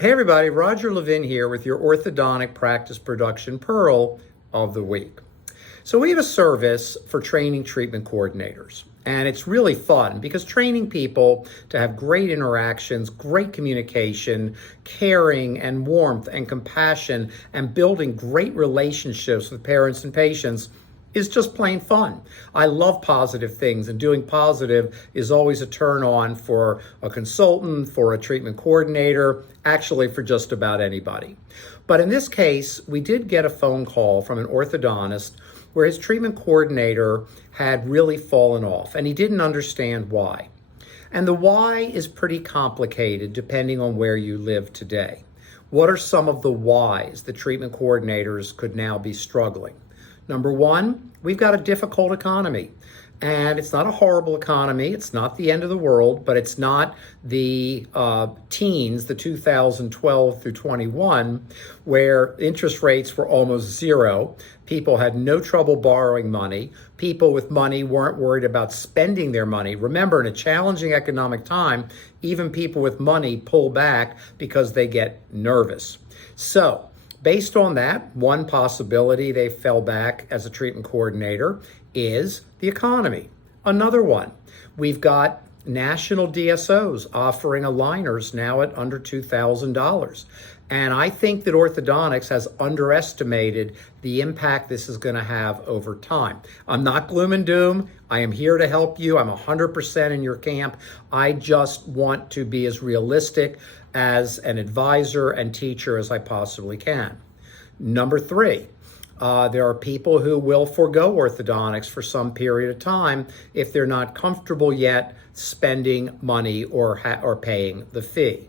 Hey everybody, Roger Levin here with your orthodontic practice production pearl of the week. So we have a service for training treatment coordinators, and it's really fun because training people to have great interactions, great communication, caring and warmth and compassion, and building great relationships with parents and patients is just plain fun. I love positive things, and doing positive is always a turn on for a consultant, for a treatment coordinator, actually for just about anybody. But in this case, we did get a phone call from an orthodontist where his treatment coordinator had really fallen off, and he didn't understand why. And the why is pretty complicated depending on where you live today. What are some of the whys that treatment coordinators could now be struggling? Number one, we've got a difficult economy. And it's not a horrible economy. It's not the end of the world, but it's not the teens, the 2012 through 21, where interest rates were almost zero. People had no trouble borrowing money. People with money weren't worried about spending their money. Remember, in a challenging economic time, even people with money pull back because they get nervous. So, based on that, one possibility they fell back as a treatment coordinator is the economy. Another one, we've got national DSOs offering aligners now at under $2,000. And I think that orthodontics has underestimated the impact this is going to have over time. I'm not gloom and doom. I am here to help you. I'm 100% in your camp. I just want to be as realistic as an advisor and teacher as I possibly can. Number three, there are people who will forego orthodontics for some period of time if they're not comfortable yet spending money or paying the fee.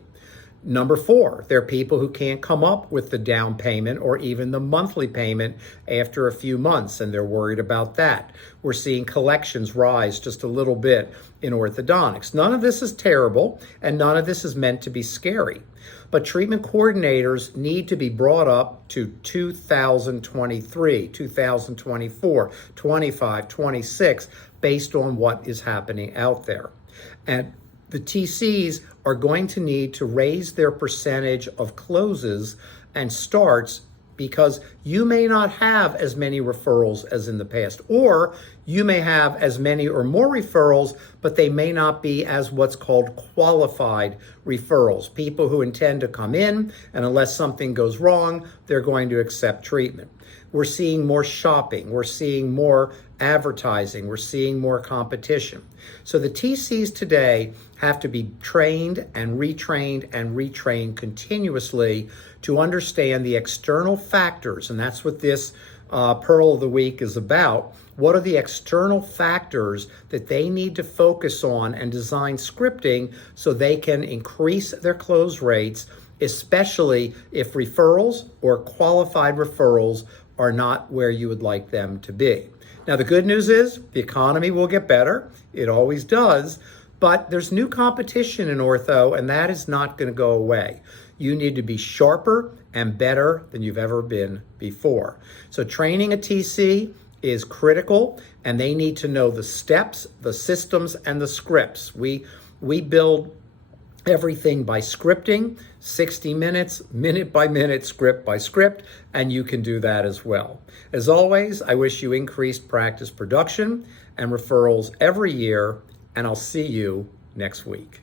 Number four, there are people who can't come up with the down payment or even the monthly payment after a few months, and they're worried about that. We're seeing collections rise just a little bit in orthodontics. None of this is terrible, and none of this is meant to be scary. But treatment coordinators need to be brought up to 2023, 2024, 25, 26, based on what is happening out there. And the TCs are going to need to raise their percentage of closes and starts because you may not have as many referrals as in the past, or you may have as many or more referrals, but they may not be as what's called qualified referrals, people who intend to come in, and unless something goes wrong, they're going to accept treatment. We're seeing more shopping, we're seeing more advertising, we're seeing more competition. So the TCs today have to be trained and retrained continuously to understand the external factors, and that's what this Pearl of the Week is about. What are the external factors that they need to focus on and design scripting so they can increase their close rates, especially if referrals or qualified referrals are not where you would like them to be. Now, the good news is the economy will get better. It always does. But there's new competition in ortho, and that is not going to go away. You need to be sharper and better than you've ever been before. So training a TC is critical, and they need to know the steps, the systems, and the scripts. We build everything by scripting, 60 minutes, minute by minute, script by script, and you can do that as well. As always, I wish you increased practice production and referrals every year, and I'll see you next week.